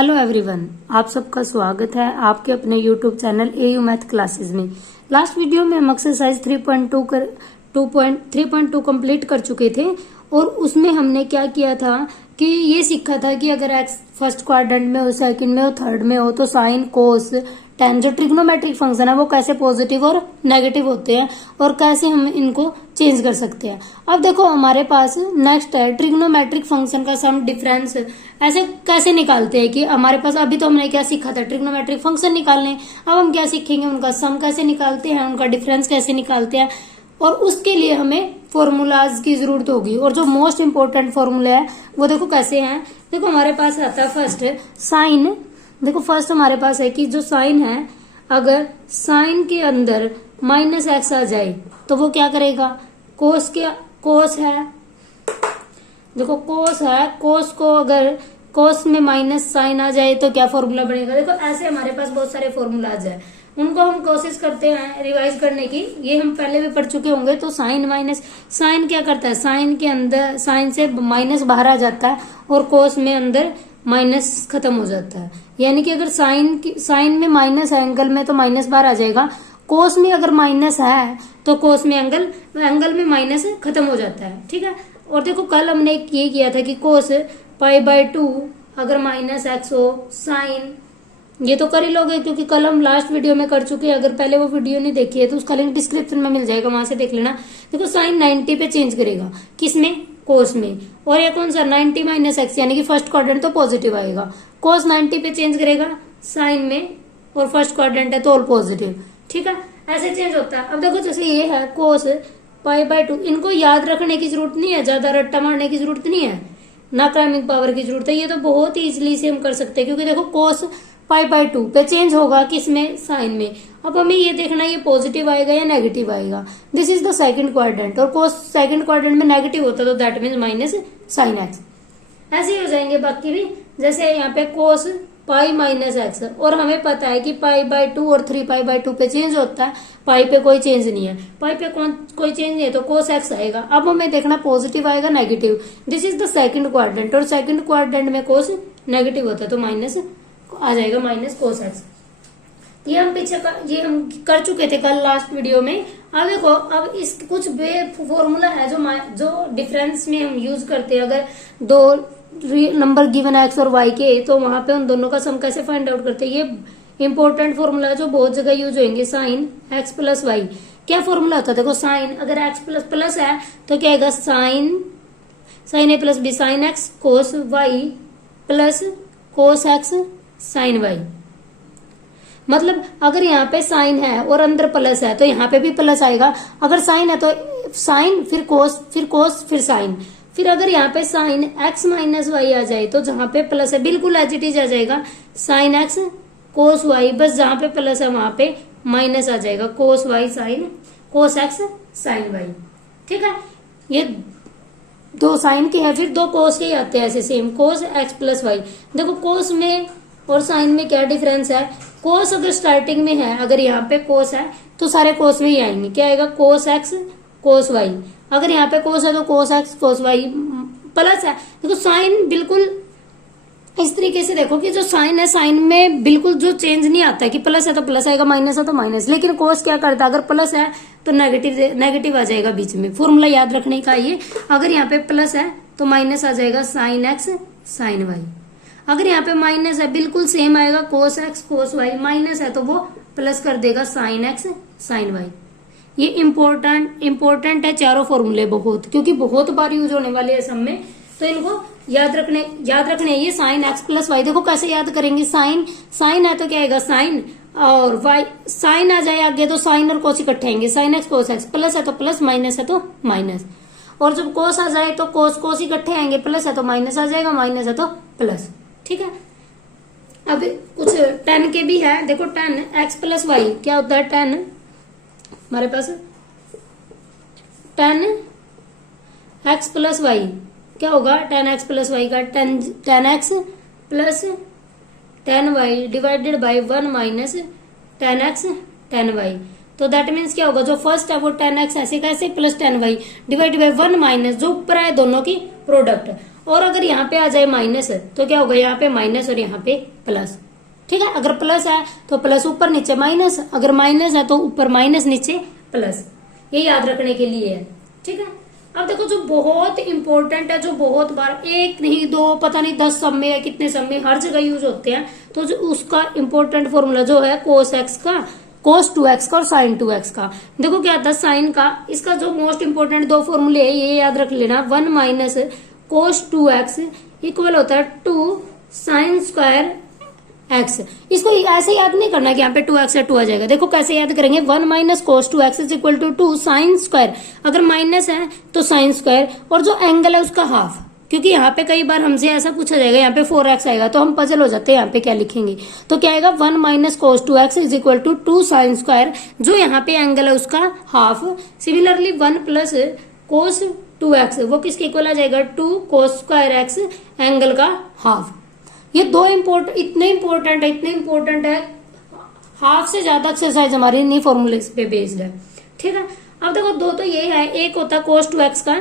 Hello everyone, आप सबका स्वागत है आपके अपने YouTube channel AU math classes में। लास्ट वीडियो में हम एक्सरसाइज 3.2 कंप्लीट कर चुके थे और उसमें हमने क्या किया था कि ये सीखा था कि अगर एक्स फर्स्ट क्वाड्रेंट में हो, सेकंड में हो, थर्ड में हो तो साइन, कोस, टेन जो ट्रिग्नोमेट्रिक फंक्शन है वो कैसे पॉजिटिव और नेगेटिव होते हैं और कैसे हम इनको चेंज कर सकते हैं। अब देखो हमारे पास नेक्स्ट है ट्रिग्नोमेट्रिक फंक्शन का सम डिफरेंस ऐसे कैसे निकालते हैं कि हमारे पास अभी तो हमने क्या सीखा था ट्रिग्नोमेट्रिक फंक्शन निकालने। अब हम क्या सीखेंगे, उनका सम कैसे निकालते हैं, उनका डिफरेंस कैसे निकालते हैं और उसके लिए हमें फॉर्मूलाज की जरूरत होगी। और जो मोस्ट इंपोर्टेंट फॉर्मूला है वो देखो कैसे हैं। देखो हमारे पास आता है फर्स्ट साइन। देखो फर्स्ट हमारे पास है कि जो साइन है, अगर साइन के अंदर माइनस एक्स आ जाए तो वो क्या करेगा, कोस है, देखो कोस है, कोस को अगर कोस में माइनस साइन आ जाए तो क्या फॉर्मूला बनेगा। देखो ऐसे हमारे पास बहुत सारे फॉर्मूलाज है, उनको हम कोशिश करते हैं रिवाइज करने की। ये हम पहले भी पढ़ चुके होंगे। तो साइन माइनस, साइन क्या करता है, साइन के अंदर साइन से माइनस बाहर आ जाता है और कोस में अंदर माइनस खत्म हो जाता है। यानी कि अगर साइन में माइनस है एंगल में तो माइनस बाहर आ जाएगा, कोस में अगर माइनस है तो कोस में एंगल में माइनस खत्म हो जाता है। ठीक है। और देखो कल हमने ये किया था कि कोस π/2 अगर माइनस एक्स हो, साइन ये तो कर ही लोगे क्योंकि कल हम लास्ट वीडियो में कर चुके हैं। अगर पहले वो वीडियो नहीं देखी है तो उसका लिंक डिस्क्रिप्शन में मिल जाएगा, वहां से देख लेना। देखो साइन 90 पे चेंज करेगा, किसमें, कोस में। और ये कौन सा 90 माइनस एक्स यानी कि फर्स्ट क्वाड्रेंट तो पॉजिटिव आएगा। कोस 90 पे चेंज करेगा साइन में और फर्स्ट क्वाड्रेंट है तो ऑल पॉजिटिव। ठीक है, ऐसे चेंज होता है। अब देखो जैसे ये है कोस π/2, इनको याद रखने की जरूरत नहीं है, ज्यादा रट्टा मारने की जरूरत नहीं है, ना क्राइमिंग पावर की जरूरत है। ये तो बहुत ही इजिली से हम कर सकते हैं क्योंकि देखो कोस π/2 पे चेंज होगा किसमें, साइन में। अब हमें ये देखना ये पॉजिटिव आएगा या नेगेटिव आएगा। This is the second quadrant और कोस सेकंड क्वाड्रेंट में नेगेटिव होता तो that means minus sine x. ऐसे ही हो जाएंगे बाकी भी। जैसे यहाँ पे कोस पाई माइनस एक्स और हमें पता है कि π/2 और 3π/2 पे चेंज होता है, पाई पे कोई चेंज नहीं है, पाई पे कोई चेंज नहीं है तो कोस एक्स आएगा। अब हमें देखना पॉजिटिव आएगा negative. This is the second quadrant और सेकंड क्वाड्रेंट में कोस नेगेटिव होता है तो माइनस आ जाएगा, माइनस कोस एक्स। ये हम ये हम कर चुके थे कल लास्ट वीडियो में। अब देखो अब इस कुछ फॉर्मूला है जो डिफरेंस में हम यूज करते हैं। अगर दो नंबर गिवन है एक्स और वाई के तो वहां पे उन दोनों का सम कैसे फाइंड आउट करते हैं। ये इंपॉर्टेंट फॉर्मूला है जो बहुत जगह यूज होंगे। साइन एक्स प्लस वाई, क्या फॉर्मूला होता है, देखो साइन अगर एक्स प्लस प्लस है तो क्या आएगा, sine A plus B sine x cos y plus cos x sine y. मतलब अगर यहाँ पे साइन है और अंदर प्लस है तो यहाँ पे भी प्लस आएगा। अगर साइन है तो साइन फिर कोस फिर साइन। फिर अगर यहाँ पे साइन एक्स माइनस वाई आ जाए तो जहां पे प्लस है बिल्कुल एज इट इज आ जाएगा साइन एक्स कोस वाई, बस जहां पे प्लस है वहां पे माइनस आ जाएगा cos y sine, cos x sine y. ठीक है, ये दो साइन के हैं, फिर दो कोस के आते हैं ऐसे same, cos x plus y. देखो कोस में और साइन में क्या डिफरेंस है, कोस अगर स्टार्टिंग में है, अगर यहाँ पे कोस है तो सारे कोस में ही आएंगे, क्या आएगा कोस एक्स कोस वाई। अगर यहाँ पे कोस है तो कोस एक्स कोस वाई प्लस है। देखो साइन बिल्कुल इस तरीके से देखो कि जो साइन है साइन में बिल्कुल जो चेंज नहीं आता है कि प्लस है तो प्लस आएगा, माइनस है तो माइनस। लेकिन कोस क्या करता है, अगर प्लस है तो नेगेटिव आ जाएगा बीच में। फॉर्मूला याद रखने का ये, अगर यहाँ पे प्लस है तो माइनस आ जाएगा साइन एक्स साइन वाई। अगर यहाँ पे माइनस है बिल्कुल सेम आएगा कोस एक्स कोस वाई, माइनस है तो वो प्लस कर देगा साइन एक्स साइन वाई। ये इम्पोर्टेंट है चारों फॉर्मूले बहुत, क्योंकि बहुत बार यूज होने वाले हैं सब में, तो इनको याद रखने। ये साइन एक्स प्लस वाई, देखो कैसे याद करेंगे, साइन है तो क्या आएगा साइन और वाई, साइन आ जाए आगे तो साइन और कोस इकट्ठे आएंगे, साइन एक्स कोस एक्स, प्लस है तो प्लस माइनस है तो माइनस। और जब कोस आ जाए तो कोस इकट्ठे आएंगे, प्लस है तो माइनस आ जाएगा, माइनस है तो प्लस। ठीक है, अब कुछ टेन के भी है। देखो टेन एक्स प्लस वाई क्या होता है, टेन हमारे पास टेन एक्स प्लस वाई क्या होगा, टेन एक्स प्लस वाई का tan x plus tan y divided by 1 minus tan x tan y. तो दैट मीन्स क्या होगा, जो फर्स्ट है वो 10x ऐसे कैसे plus 10y divide by 1 minus जो ऊपर है दोनों की प्रोडक्ट। और अगर यहाँ पे आ जाए माइनस तो क्या होगा, यहाँ पे माइनस और यहाँ पे प्लस। ठीक है, अगर प्लस है तो प्लस ऊपर नीचे माइनस, अगर माइनस है तो ऊपर माइनस नीचे प्लस। ये याद रखने के लिए है। ठीक है, अब देखो जो बहुत इंपॉर्टेंट है, जो बहुत बार एक नहीं दो पता नहीं 10 सम में या कितने सम में हर जगह यूज होते हैं, तो जो उसका इंपॉर्टेंट फॉर्मूला जो है cos x का, cos 2x का और sin 2x का। देखो क्या था साइन का, इसका जो मोस्ट इंपोर्टेंट दो फॉर्मूले है ये याद रख लेना। 1 माइनस cos 2x इक्वल होता है 2 sin स्क्वायर x। इसको ऐसे याद नहीं करना कि यहाँ पे 2x से 2 आ जाएगा। देखो कैसे याद करेंगे, 1 minus cos 2x is equal to 2 sine square, अगर माइनस है तो साइन स्क्वायर, और जो एंगल है उसका हाफ। क्योंकि यहाँ पे कई बार हमसे ऐसा पूछा जाएगा, यहाँ पे 4x आएगा तो हम पजल हो जाते हैं यहाँ पे क्या लिखेंगे। तो क्या आएगा, 1 minus cos 2x is equal to 2 sine square, जो यहाँ पे एंगल है उसका half. Similarly 1 plus cos 2x वो किसके इक्वल आ जाएगा, 2 cos स्क्वायर x एंगल का हाफ। ये दो इतने इंपॉर्टेंट है, हाफ से ज्यादा एक्सरसाइज हमारी इन्हीं फॉर्मूले पे बेस्ड है। ठीक है, अब देखो दो तो ये है, एक होता है cos 2x का,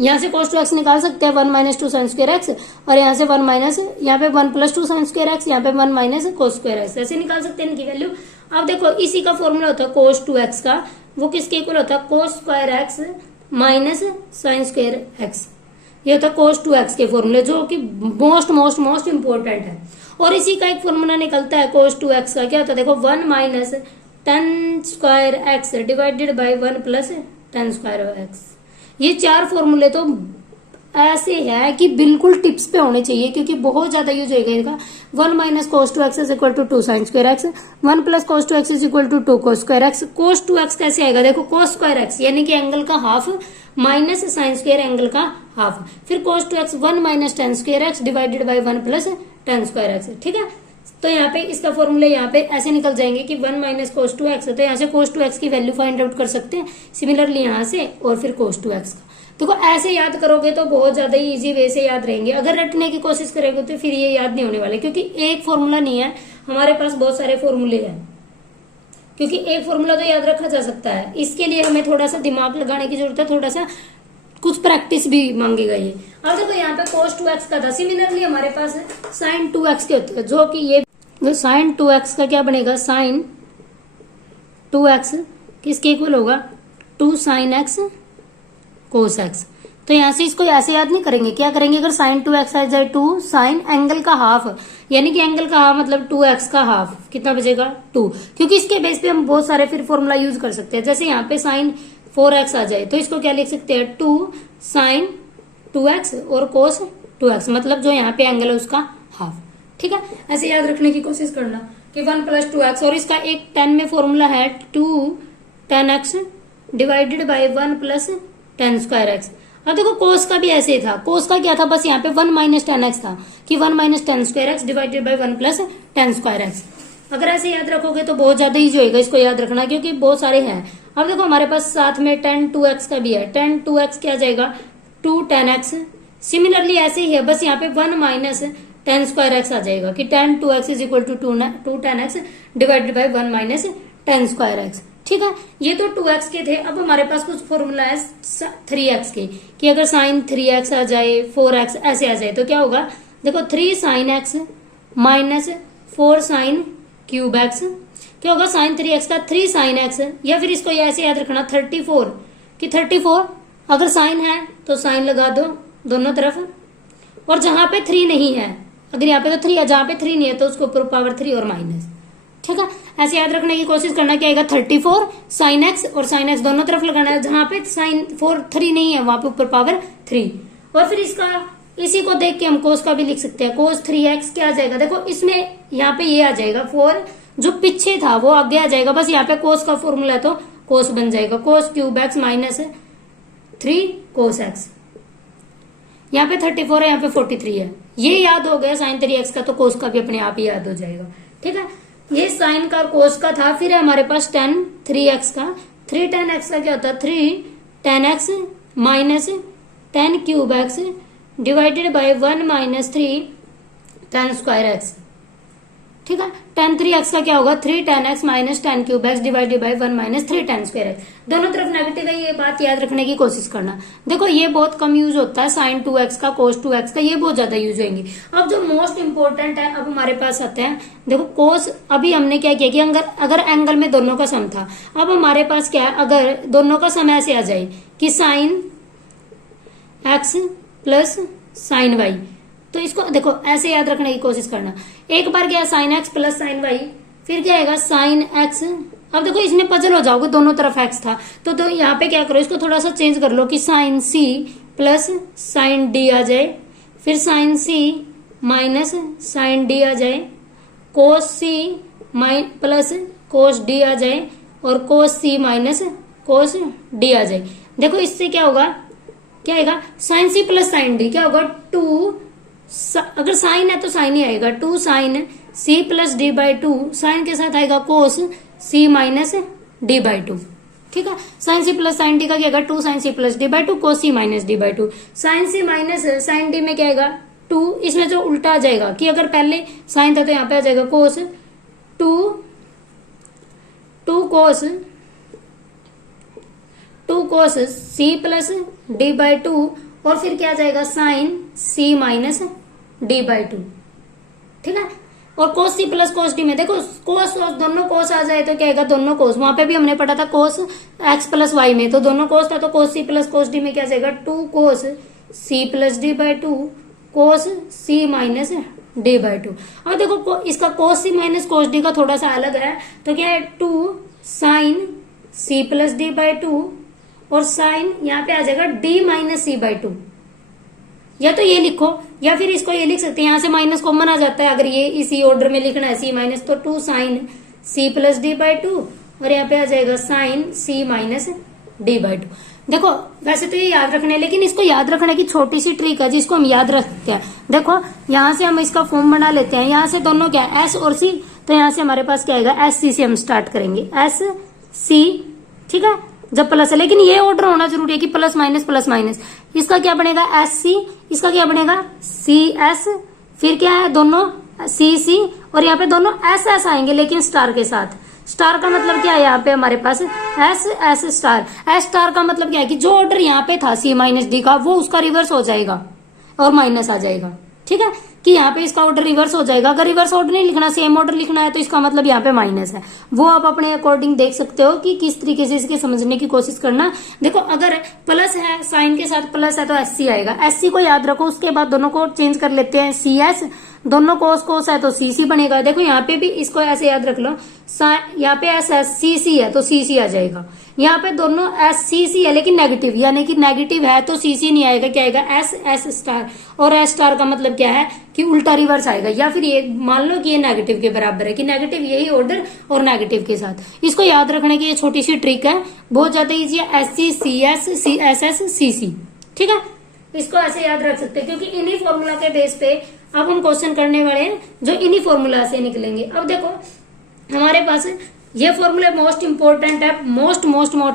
यहाँ से cos 2x निकाल सकते हैं 1 माइनस 2 साइन स्क्वायर x, और यहाँ से 1 माइनस, यहाँ पे 1 प्लस 2 साइन स्क्वायर x, यहाँ पे 1 माइनस cos स्क्वायर x, ऐसे निकाल सकते हैं इनकी वैल्यू। अब देखो इसी का फॉर्मूला होता है cos 2x का, वो किसके इक्वल होता है, cos square x minus sign square x। ये होता है cos 2x के फॉर्मूले, जो कि मोस्ट इंपोर्टेंट है। और इसी का एक फॉर्मूला निकलता है cos 2x का, क्या होता है देखो, 1 minus 10 square x divided by 1 plus 10 square x। ये चार फॉर्मूले तो ऐसे है कि बिल्कुल टिप्स पे होने चाहिए, क्योंकि बहुत ज्यादा यूज होगा इनका। 1 minus cos 2x is equal to 2 sine square x, 1 plus cos 2x is equal to 2 cos square x। cos 2x कैसे आएगा, देखो cos स्क्वायर x यानी कि एंगल का half minus sine square angle का हाफ, फिर cos 2x 1 minus 10 square x divided by 1 plus 10 square x। ठीक है, तो यहाँ पे इसका फॉर्मूला यहाँ पे ऐसे निकल जाएंगे कि 1 माइनस cos 2x, तो यहाँ से cos 2x की वैल्यू फाइंड आउट कर सकते हैं। सिमिलरली यहाँ से और फिर cos 2x का। देखो ऐसे याद करोगे तो बहुत ज्यादा ही इजी वे से याद रहेंगे। अगर रटने की कोशिश करेंगे तो फिर ये याद नहीं होने वाले, क्योंकि एक फॉर्मूला नहीं है हमारे पास, बहुत सारे फॉर्मूले हैं। क्योंकि एक फॉर्मूला तो याद रखा जा सकता है, इसके लिए हमें थोड़ा सा दिमाग लगाने की जरूरत है, थोड़ा सा कुछ प्रैक्टिस भी मांगेगा ये। अब देखो यहाँ पे cos 2x का था, सिमिलरली हमारे पास sin 2x के होते हैं, जो कि ये sin 2x का क्या बनेगा, sin 2x किसके इक्वल होगा, 2 sin x cos x। तो यहाँ से इसको ऐसे याद नहीं करेंगे, क्या करेंगे, अगर sin 2x आ जाए 2 sin एंगल का हाफ, यानी कि एंगल का हाफ मतलब 2x का हाफ, कितना बचेगा 2। क्योंकि इसके बेस पे हम बहुत सारे फिर फॉर्मूला यूज कर सकते हैं। जैसे यहाँ पे sin 4x आ जाए तो इसको क्या लिख सकते हैं, 2 sin 2x और cos 2x, मतलब जो यहाँ पे एंगल है उसका हाफ। ठीक है, ऐसे याद रखने की कोशिश करना कि 1 प्लस 2x, और इसका एक 10 में फॉर्मूला है 2 10x divided by 1 plus 10 square x। अब देखो cos का भी ऐसे ही था, cos का क्या था, बस यहाँ पे 1 माइनस 10x था कि 1 minus 10 square x divided by 1 plus 10 square x। अगर ऐसे याद रखोगे तो बहुत ज्यादा ईजी होगा इसको याद रखना, क्योंकि बहुत सारे हैं। अब देखो हमारे पास साथ में tan 2x का भी है, tan 2x क्या आ जाएगा, 2 tan x। सिमिलरली ऐसे ही है, बस यहाँ पे 1 माइनस 10 स्क्वायर x आ जाएगा कि tan 2x is equal to 2 tan x divided by 1 minus 10 square x। ठीक है, ये तो 2x के थे। अब हमारे पास कुछ फॉर्मूला है 3x के, कि अगर साइन 3x आ जाए 4x ऐसे आ जाए तो क्या होगा, देखो 3 sine x minus 4 sine cube x, क्या होगा साइन 3x का 3 साइन x, या फिर इसको ऐसे याद रखना 34 कि 34 अगर साइन है तो साइन लगा दो दोनों तरफ, और जहां पे 3 नहीं है, अगर यहाँ पे तो 3 है, जहां पे 3 नहीं है तो उसके ऊपर पावर 3 और माइनस। ठीक है, ऐसे याद रखने की कोशिश करना, क्या आएगा 34 साइन एक्स, और साइन एक्स दोनों तरफ लगाना है, जहां पे साइन 3 नहीं है वहां पे ऊपर पावर 3। और फिर इसका इसी को देख के हम कोस का भी लिख सकते हैं, कोस 3x क्या आ जाएगा, देखो इसमें यहाँ पे ये आ जाएगा 4, जो पीछे था वो आगे आ जाएगा, बस यहाँ पे कोस का फॉर्मूला है तो कोस बन जाएगा, cos cube x minus 3 cos x. यहाँ पे 34 है, यहाँ पे 43 है, ये याद हो गया साइन 3x का, तो कोस का भी अपने आप ही याद हो जाएगा। ठीक है, ये साइन का और कोस का था। फिर है हमारे पास tan 3x का, 3 tan x का क्या होता है, 3 tan x minus 10 cube x divided by 1 minus 3 tan square x। ठीक है। tan 3x का क्या होगा 3 tan x minus tan cube x divided by 1 minus 3 tan square x। दोनों तरफ नेगेटिव है, ये बात याद रखने की कोशिश करना। देखो ये बहुत कम यूज होता है sin 2x का cos 2x का, ये बहुत ज्यादा यूज होंगे। अब जो मोस्ट इंपोर्टेंट है अब हमारे पास आते हैं, देखो cos अभी हमने क्या किया कि अगर एंगल में दोनों का सम था, अब हमारे पास क्या है अगर दोनों का सम ऐसे आ जाए कि sin x plus sin y, तो इसको देखो ऐसे याद रखने की कोशिश करना। एक बार क्या sine x plus sine y, फिर क्या आएगा साइन एक्स। अब देखो इसमें पजल हो जाओगे, दोनों तरफ एक्स था तो यहाँ पे क्या करो इसको थोड़ा सा चेंज कर लो कि sine C plus sine D आ जाए, फिर sine C minus sine D आ जाए, cos C plus cos D आ जाए और कोस सी माइनस कोस डी आ जाए। देखो इससे क्या होगा, क्या आएगा sine C plus sine D क्या होगा 2, अगर साइन है तो साइन ही आएगा 2 sine C plus D by 2, sine के साथ आएगा cos C minus D by 2। ठीक है, sine C plus sine D का क्या आएगा 2 sine C plus D by 2 cos C minus D by 2। Sine C minus sine D में क्या आएगा 2, इसमें जो उल्टा आ जाएगा कि अगर पहले साइन था तो यहाँ पे आ जाएगा cos 2 cos C plus D by 2 और फिर क्या आ जाएगा sine C minus D by 2। ठीक है, और कोस सी प्लस कोस डी में देखो कोस दोनों कोस आ जाए तो क्या आएगा दोनों कोस, वहां पे भी हमने पढ़ा था कोस एक्स प्लस वाई में तो दोनों कोस था, तो कोस सी प्लस कोस डी में क्या आ जाएगा 2 cos C plus D by 2 cos C minus D by 2। और देखो इसका कोस सी माइनस कोस डी का थोड़ा सा अलग है, तो क्या है 2 sine C plus D by 2 और साइन यहाँ पे आ जाएगा डी माइनस सी बाई 2। या तो ये लिखो या फिर इसको ये लिख सकते हैं, यहां से माइनस कॉमन आ जाता है अगर ये इसी ऑर्डर में लिखना है सी माइनस, तो 2 sine C plus D by 2 और यहाँ पे आ जाएगा sine C minus D by 2। देखो वैसे तो ये याद रखने, लेकिन इसको याद रखने की छोटी सी ट्रिक है जिसको हम याद रखते हैं। देखो यहां से हम इसका फॉर्म बना लेते हैं, यहां से दोनों क्या एस और सी, तो यहां से हमारे पास क्या आएगा एस सी से हम स्टार्ट करेंगे एस सी। ठीक है, जब प्लस है, लेकिन ये ऑर्डर होना जरूरी है कि प्लस माइनस। इसका क्या बनेगा एस सी, इसका क्या बनेगा सी एस, फिर क्या है दोनों सी सी और यहाँ पे दोनों एस एस आएंगे लेकिन स्टार के साथ। स्टार का मतलब क्या है यहाँ पे हमारे पास S S star. S star का मतलब क्या है कि जो ऑर्डर यहाँ पे था सी माइनस डी का वो उसका रिवर्स हो जाएगा और माइनस आ जाएगा। ठीक है, कि यहाँ पे इसका ऑर्डर रिवर्स हो जाएगा। अगर रिवर्स ऑर्डर नहीं लिखना सेम ऑर्डर लिखना है तो इसका मतलब यहाँ पे माइनस है, वो आप अपने अकॉर्डिंग देख सकते हो कि किस तरीके से इसके समझने की कोशिश करना। देखो अगर प्लस है साइन के साथ प्लस है तो एस सी आएगा, एस सी को याद रखो, उसके बाद दोनों को चेंज कर लेते हैं सी एस, दोनों कोस है तो सी सी बनेगा। देखो यहाँ पे भी इसको ऐसे याद रख लो, यहाँ पे एस एस सी सी है तो सी सी आ जाएगा, यहाँ पे दोनों एस सी सी है लेकिन नेगेटिव, यानी कि नेगेटिव है तो सी सी नहीं आएगा, क्या आएगा एस एस स्टार। और एस स्टार का मतलब क्या है कि उल्टा रिवर्स आएगा, या फिर ये मान लो कि ये नेगेटिव के बराबर है कि नेगेटिव यही ऑर्डर और नेगेटिव के साथ। इसको याद रखने की ये छोटी सी ट्रिक है, बहुत ज्यादा इजी है, S C C S C S S C C. ठीक है, इसको ऐसे याद रख सकते हैं क्योंकि इन्हीं फॉर्मूला के बेस पे अब हम क्वेश्चन करने वाले हैं जो इन्हीं फॉर्मूला से निकलेंगे। अब देखो हमारे पास ये फॉर्मूला मोस्ट इंपोर्टेंट है, मोस्ट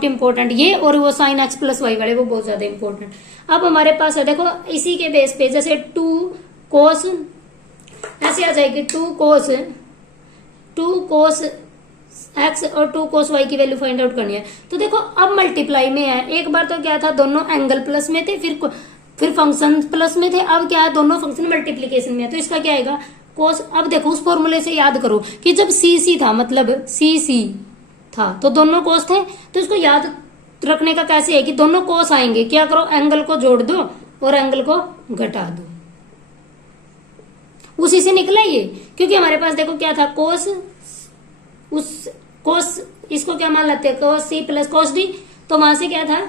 इंपोर्टेंट ये, और वो साइन एक्स प्लस वाई वाले वो बहुत ज्यादा इंपोर्टेंट। अब हमारे पास है देखो इसी के बेस पे जैसे 2 कोस ऐसे आ जाएगी 2 कोस एक्स और 2 कोस वाई की वैल्यू फाइंड आउट करनी है। तो देखो अब मल्टीप्लाई में है, एक बार तो क्या था दोनों एंगल प्लस में थे, फिर फंक्शन प्लस में थे, अब क्या है दोनों फंक्शन मल्टीप्लीकेशन में है, तो इसका क्या आएगा कोस। अब देखो उस फॉर्मूले से याद करो कि जब सी सी था मतलब सी सी था तो दोनों कोस थे, तो इसको याद रखने का कैसे है कि दोनों कोस आएंगे, क्या करो एंगल को जोड़ दो और एंगल को घटा दो, उसी से निकला ये। क्योंकि हमारे पास देखो क्या था कोस, उस कोस इसको क्या मान लेते हैं कोस सी प्लस कोस डी, तो वहां से क्या था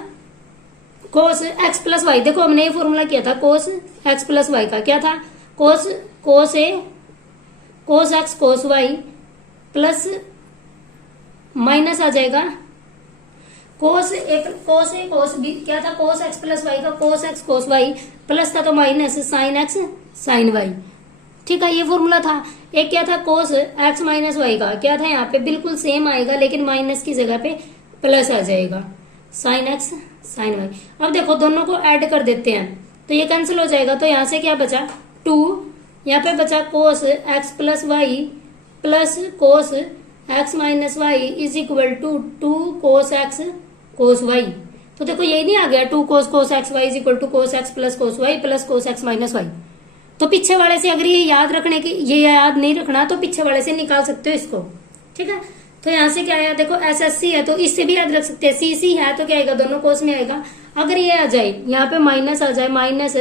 कोस एक्स प्लस वाई। देखो हमने ये फॉर्मूला किया था कोस एक्स प्लस वाई का, क्या था कोस ए कोस x cos y plus minus आ जाएगा कोस ए कोस बी, क्या था कोस एक्स प्लस वाई का cos x cos y plus था तो minus sine x sine y. ठीक है, ये फॉर्मूला था। एक क्या था कोस एक्स माइनस वाई का, क्या था यहाँ पे बिल्कुल सेम आएगा लेकिन माइनस की जगह पे प्लस आ जाएगा साइन एक्स साइन वाई। अब देखो दोनों को ऐड कर देते हैं तो ये कैंसिल हो जाएगा, तो यहाँ से क्या बचा 2, यहाँ पे बचा cos x plus y plus cos x minus y is equal to 2 cos x cos y. तो देखो यही नहीं आ गया 2 cos x y is equal to cos x plus cos y plus cos x minus y. तो पीछे वाले से अगर ये याद रखने की, ये याद नहीं रखना तो पीछे वाले से निकाल सकते हो इसको, ठीक है। तो यहाँ से क्या आया, देखो SSC है तो इससे भी याद रख सकते हैं, CC है तो क्या आएगा, दोनों कोस में आएगा। अगर ये आ जाए यहाँ पे माइनस आ जाए, minus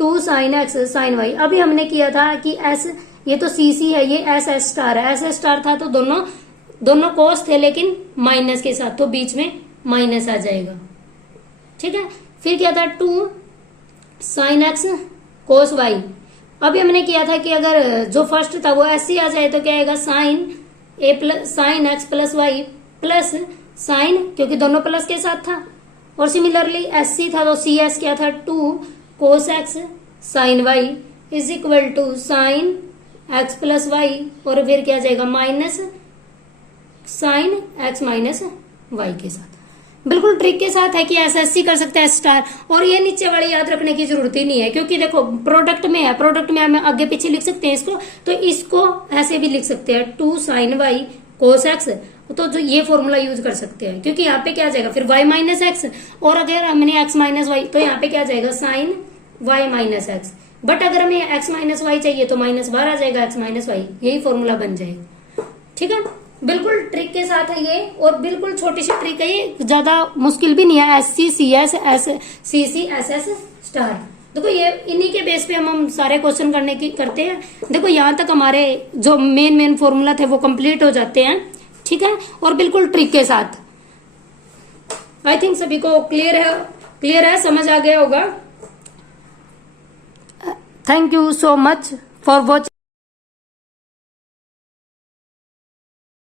2 sine x sine y. अभी हमने किया था कि S, ये तो CC है, ये SS स्टार है, SS स्टार था तो दोनों कोस थे लेकिन माइनस के साथ, तो बीच में माइनस आ जाएगा, ठीक है। फिर क्या था 2 साइन एक्स कोस वाई। अभी हमने किया था कि अगर जो फर्स्ट था वो SC आ जाए तो क्या आएगा, sine x plus y plus sine, क्योंकि दोनों प्लस के साथ था। और सिमिलरली SC था तो CS क्या था 2 cos x sine y is equal to sine x plus y, और फिर क्या जाएगा minus sine x minus y के साथ। बिल्कुल ट्रिक के साथ है कि SSC कर सकते हैं स्टार। और ये नीचे वाले याद रखने की जरूरत ही नहीं है, क्योंकि देखो प्रोडक्ट में है, प्रोडक्ट में हम आगे पीछे लिख सकते हैं इसको, तो इसको ऐसे भी लिख सकते हैं 2 साइन वाई कोस एक्स। तो जो ये फॉर्मूला यूज कर सकते हैं, क्योंकि यहाँ पे क्या जाएगा फिर y माइनस एक्स, और अगर हमने x माइनस वाई तो यहाँ पे क्या जाएगा sine y minus x. But अगर हमें x माइनस वाई चाहिए तो माइनस बार आ जाएगा x माइनस वाई, यही फॉर्मूला बन जाएगा, ठीक है। बिल्कुल ट्रिक के साथ है ये, और बिल्कुल छोटी सी ट्रिक है ये, ज्यादा मुश्किल भी नहीं है। SC CS CC SS star, देखो ये इन्हीं के बेस पे हम सारे क्वेश्चन करते हैं। देखो यहाँ तक हमारे जो मेन फॉर्मूला थे वो कंप्लीट हो जाते हैं, ठीक है, और बिल्कुल ट्रिक के साथ। आई थिंक सभी को क्लियर है, समझ आ गया होगा। Thank you so much for watching.